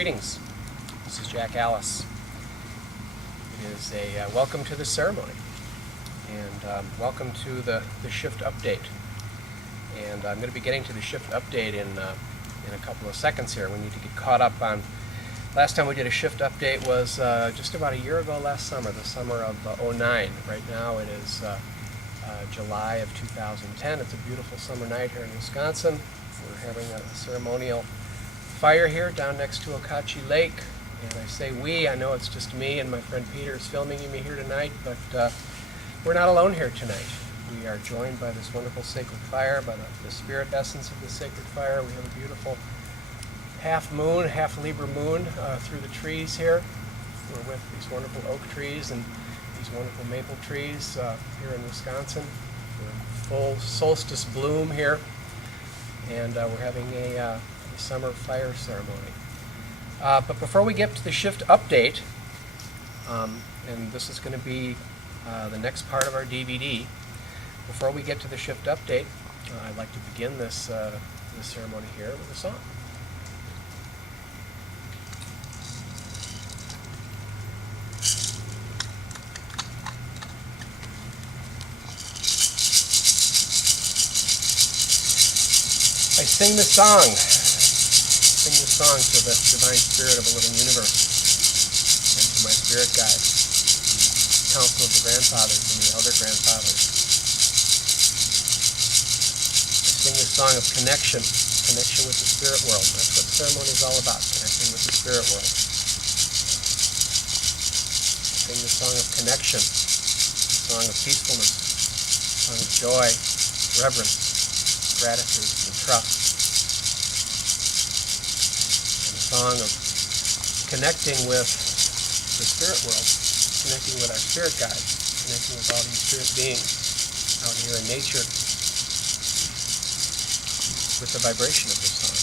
Greetings. This is Jack Alice. It is a welcome to the ceremony, and welcome to the shift update. And I'm going to be getting to the shift update in a couple of seconds here. We need to get caught up on. Last time we did a shift update was just about a year ago last summer, the summer of '09. Right now it is July of 2010. It's a beautiful summer night here in Wisconsin. We're having a ceremonial fire here down next to Okauchee Lake. And I say we, I know it's just me and my friend Peter is filming me here tonight, but we're not alone here tonight. We are joined by this wonderful sacred fire, by the spirit essence of the sacred fire. We have a beautiful half moon, half Libra moon through the trees here. We're with these wonderful oak trees and these wonderful maple trees here in Wisconsin. We're in full solstice bloom here, and we're having a summer fire ceremony. But before we get to the shift update, and this is going to be the next part of our DVD, before we get to the shift update, I'd like to begin this ceremony here with a song. I sing the song to the divine spirit of a living universe and to my spirit guides, the council of the grandfathers and the elder grandfathers. I sing the song of connection with the spirit world. That's what ceremony is all about, connecting with the spirit world. I sing the song of connection, the song of peacefulness, the song of joy, reverence, gratitude, and trust. Song of connecting with the spirit world, connecting with our spirit guides, connecting with all these spirit beings out here in nature with the vibration of this song.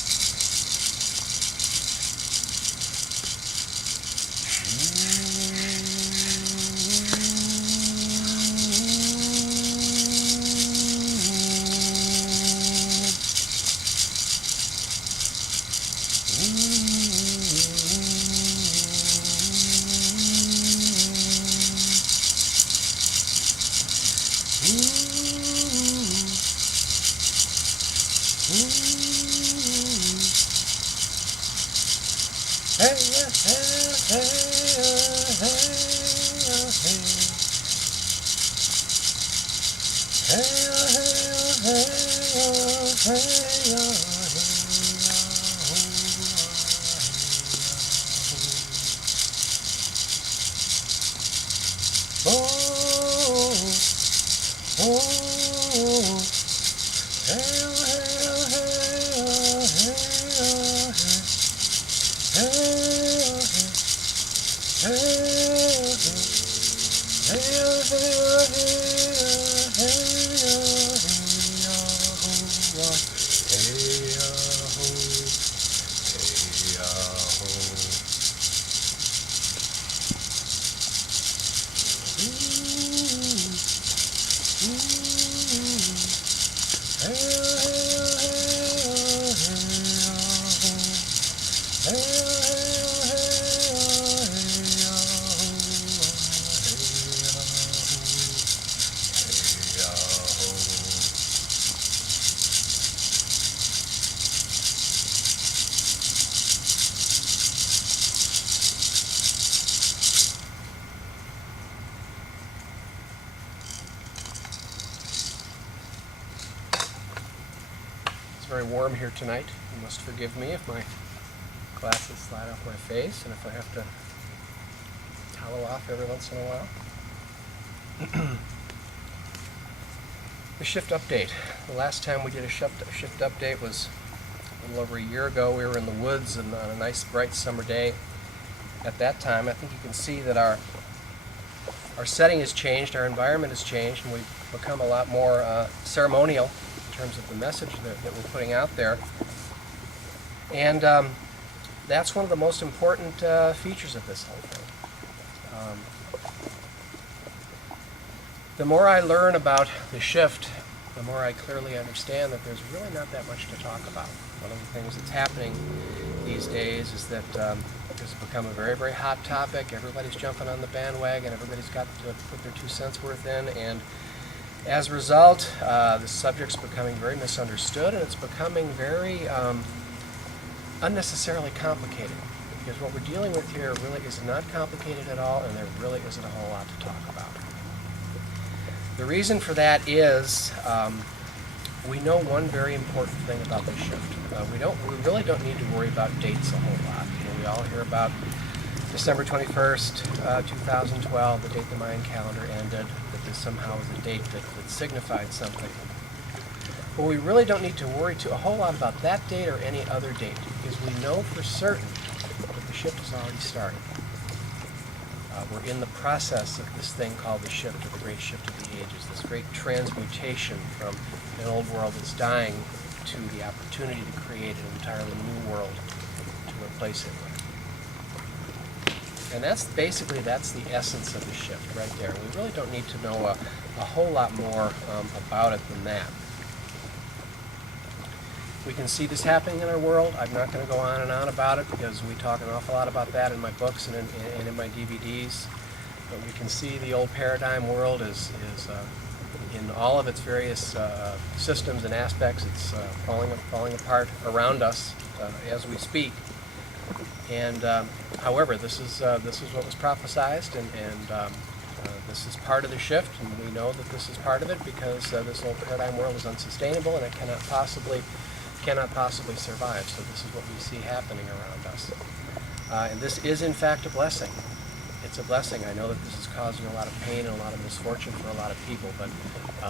Very warm here tonight. You must forgive me if my glasses slide off my face and if I have to towel off every once in a while. The shift update. The last time we did a shift update was a little over a year ago. We were in the woods and on a nice bright summer day. At that time, I think you can see that our setting has changed, our environment has changed, and we've become a lot more ceremonial in terms of the message that we're putting out there. And that's one of the most important features of this whole thing. The more I learn about the shift, the more I clearly understand that there's really not that much to talk about. One of the things that's happening these days is that it's become a very, very hot topic. Everybody's jumping on the bandwagon. Everybody's got to put their 2 cents worth in, and as a result, the subject's becoming very misunderstood, and it's becoming very unnecessarily complicated. Because what we're dealing with here really is not complicated at all, and there really isn't a whole lot to talk about. The reason for that is we know one very important thing about this shift. We really don't need to worry about dates a whole lot. We all hear about December 21st, 2012, the date the Mayan calendar ended, that this somehow was a date that signified something. But we really don't need to worry a whole lot about that date or any other date, because we know for certain that the shift has already started. We're in the process of this thing called the shift, or the great shift of the ages, this great transmutation from an old world that's dying to the opportunity to create an entirely new world to replace it with. And that's the essence of the shift right there. We really don't need to know a whole lot more about it than that. We can see this happening in our world. I'm not going to go on and on about it because we talk an awful lot about that in my books and in my DVDs. But we can see the old paradigm world is in all of its various systems and aspects. It's falling apart around us as we speak. And however, this is what was prophesized, and this is part of the shift, and we know that this is part of it because this old paradigm world is unsustainable and it cannot possibly survive. So this is what we see happening around us. And this is in fact a blessing. It's a blessing. I know that this is causing a lot of pain and a lot of misfortune for a lot of people, but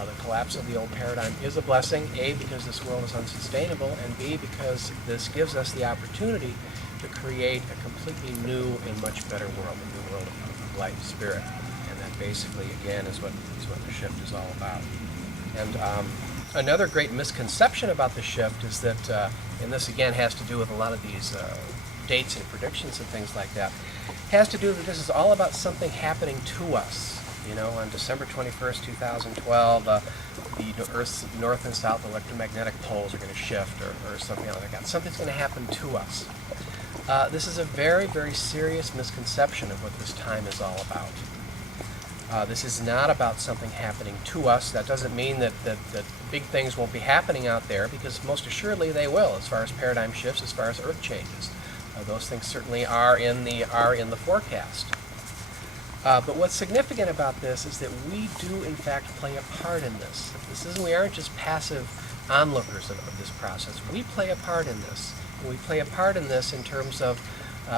the collapse of the old paradigm is a blessing, A, because this world is unsustainable, and B, because this gives us the opportunity to create a completely new and much better world, a new world of light and spirit. And that basically, again, is what the shift is all about. And another great misconception about the shift is that, and this again has to do with a lot of these dates and predictions and things like that, has to do that this is all about something happening to us. You know, on December 21st, 2012, the Earth's north and south electromagnetic poles are going to shift or something like that. Something's going to happen to us. This is a very, very serious misconception of what this time is all about. This is not about something happening to us. That doesn't mean that big things won't be happening out there, because most assuredly they will, as far as paradigm shifts, as far as Earth changes. Those things certainly are in the forecast. But what's significant about this is that we do in fact play a part in this. We aren't just passive onlookers of this process. We play a part in this. And we play a part in this in terms of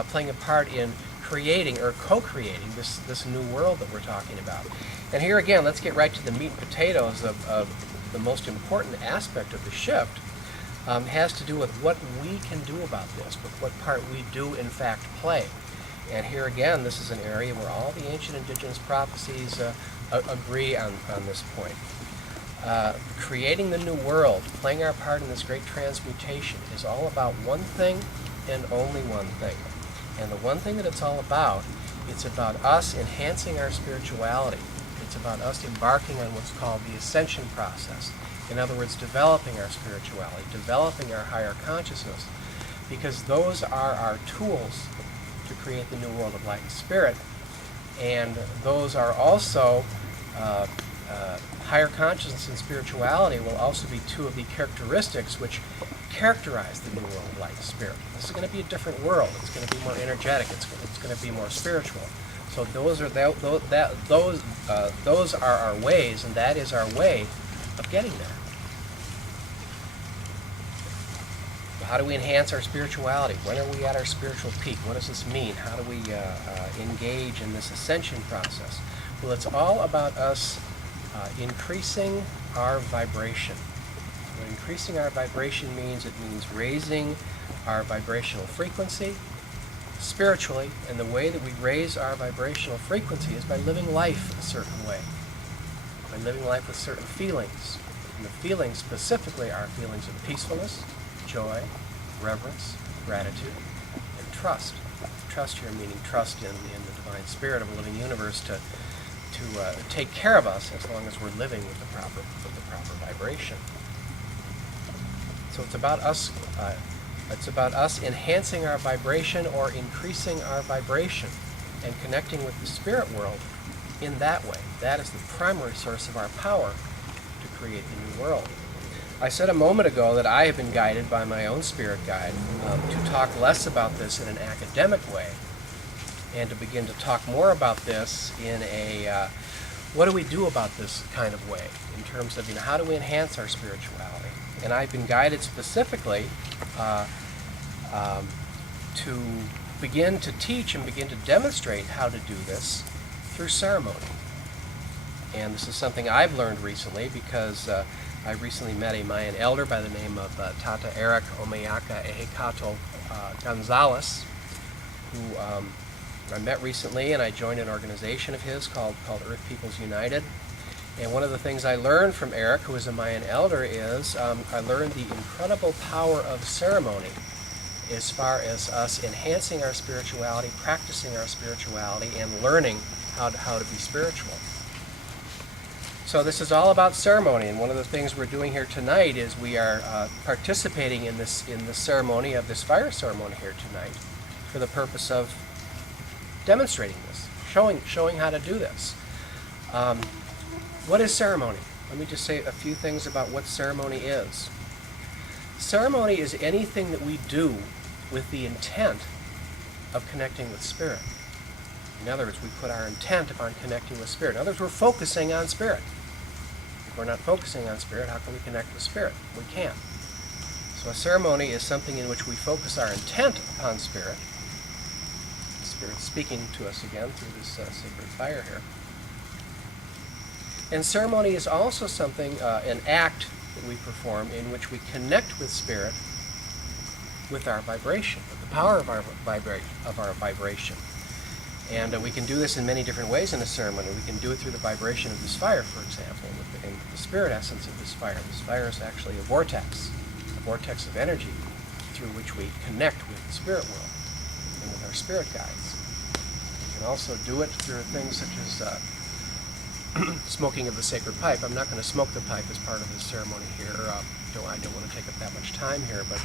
playing a part in creating or co-creating this new world that we're talking about. And here again, let's get right to the meat and potatoes of the most important aspect of the shift. Has to do with what we can do about this, with what part we do in fact play. And here again, this is an area where all the ancient indigenous prophecies agree on this point. Creating the new world, playing our part in this great transmutation, is all about one thing and only one thing. And the one thing that it's all about, it's about us enhancing our spirituality. It's about us embarking on what's called the ascension process. In other words, developing our spirituality, developing our higher consciousness, because those are our tools to create the new world of light and spirit. And those are also, higher consciousness and spirituality will also be two of the characteristics which characterize the new world of light and spirit. This is going to be a different world. It's going to be more energetic. It's going to be more spiritual. So those are our ways, and that is our way of getting there. How do we enhance our spirituality? When are we at our spiritual peak? What does this mean? How do we engage in this ascension process? Well, it's all about us increasing our vibration. What increasing our vibration means, it means raising our vibrational frequency spiritually, and the way that we raise our vibrational frequency is by living life a certain way, by living life with certain feelings. And the feelings specifically are feelings of peacefulness, joy, reverence, gratitude, and trust. Trust here meaning trust in the divine spirit of a living universe to take care of us as long as we're living with the proper vibration. So it's about us. It's about us enhancing our vibration or increasing our vibration and connecting with the spirit world in that way. That is the primary source of our power to create the new world. I said a moment ago that I have been guided by my own spirit guide to talk less about this in an academic way and to begin to talk more about this in a what do we do about this kind of way in terms of how do we enhance our spirituality. And I've been guided specifically to begin to teach and begin to demonstrate how to do this through ceremony. And this is something I've learned recently because I recently met a Mayan elder by the name of Tata Eric Omeyaka Ehekato Gonzalez, who I met recently, and I joined an organization of his called Earth Peoples United. And one of the things I learned from Eric, who is a Mayan elder, is I learned the incredible power of ceremony as far as us enhancing our spirituality, practicing our spirituality, and learning how to be spiritual. So this is all about ceremony, and one of the things we're doing here tonight is we are participating in the ceremony of this fire ceremony here tonight for the purpose of demonstrating this, showing how to do this. What is ceremony? Let me just say a few things about what ceremony is. Ceremony is anything that we do with the intent of connecting with spirit. In other words, we put our intent upon connecting with spirit. In other words, we're focusing on spirit. If we're not focusing on spirit, how can we connect with spirit? We can't. So a ceremony is something in which we focus our intent upon spirit. Spirit speaking to us again through this sacred fire here. And ceremony is also something, an act that we perform in which we connect with spirit with our vibration, with the power of our vibration. And we can do this in many different ways in a ceremony. We can do it through the vibration of this fire, for example, in the spirit essence of this fire. This fire is actually a vortex of energy through which we connect with the spirit world and with our spirit guides. We can also do it through things such as smoking of the sacred pipe. I'm not going to smoke the pipe as part of this ceremony here. I don't want to take up that much time here, but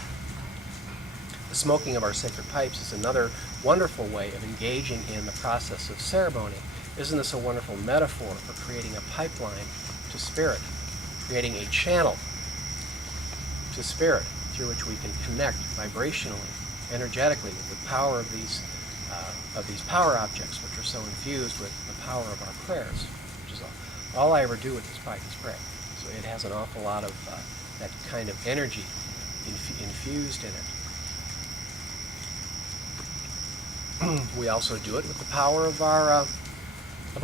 the smoking of our sacred pipes is another wonderful way of engaging in the process of ceremony. Isn't this a wonderful metaphor for creating a pipeline to spirit, creating a channel to spirit through which we can connect vibrationally, energetically with the power of these power objects, which are so infused with the power of our prayers, which is all I ever do with this pipe is pray. So it has an awful lot of that kind of energy infused in it. We also do it with the power of our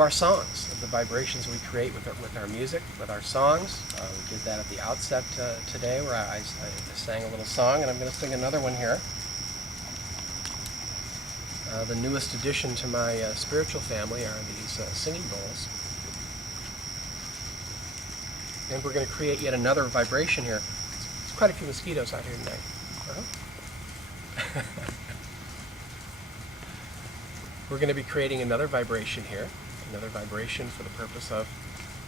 songs, of the vibrations we create with our music, with our songs. We did that at the outset today, where I sang a little song, and I'm going to sing another one here. The newest addition to my spiritual family are these singing bowls. And we're going to create yet another vibration here. There's quite a few mosquitoes out here tonight. We're going to be creating another vibration here, another vibration for the purpose of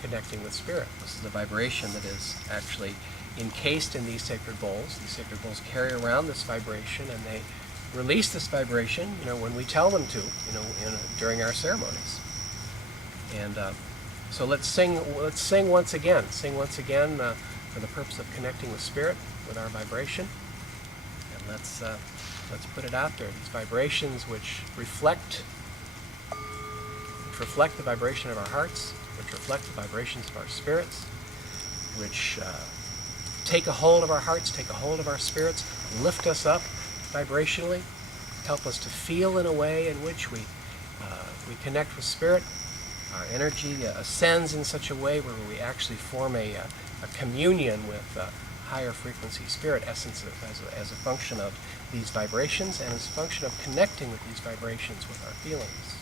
connecting with spirit. This is a vibration that is actually encased in these sacred bowls. These sacred bowls carry around this vibration, and they release this vibration, when we tell them to, during our ceremonies. And so let's sing once again. Sing once again for the purpose of connecting with spirit, with our vibration. And let's put it out there. These vibrations which reflect the vibration of our hearts, which reflect the vibrations of our spirits, which take a hold of our hearts, take a hold of our spirits, lift us up vibrationally, help us to feel in a way in which we connect with spirit. Our energy ascends in such a way where we actually form a communion with higher frequency spirit essence as a function of these vibrations and as a function of connecting with these vibrations with our feelings.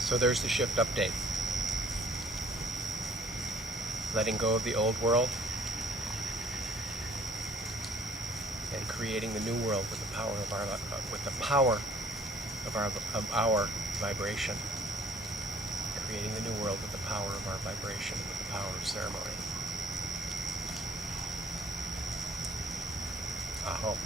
So there's the shift update. Letting go of the old world and creating the new world with the power of our vibration. Creating the new world with the power of our vibration, with the power of ceremony. Aho.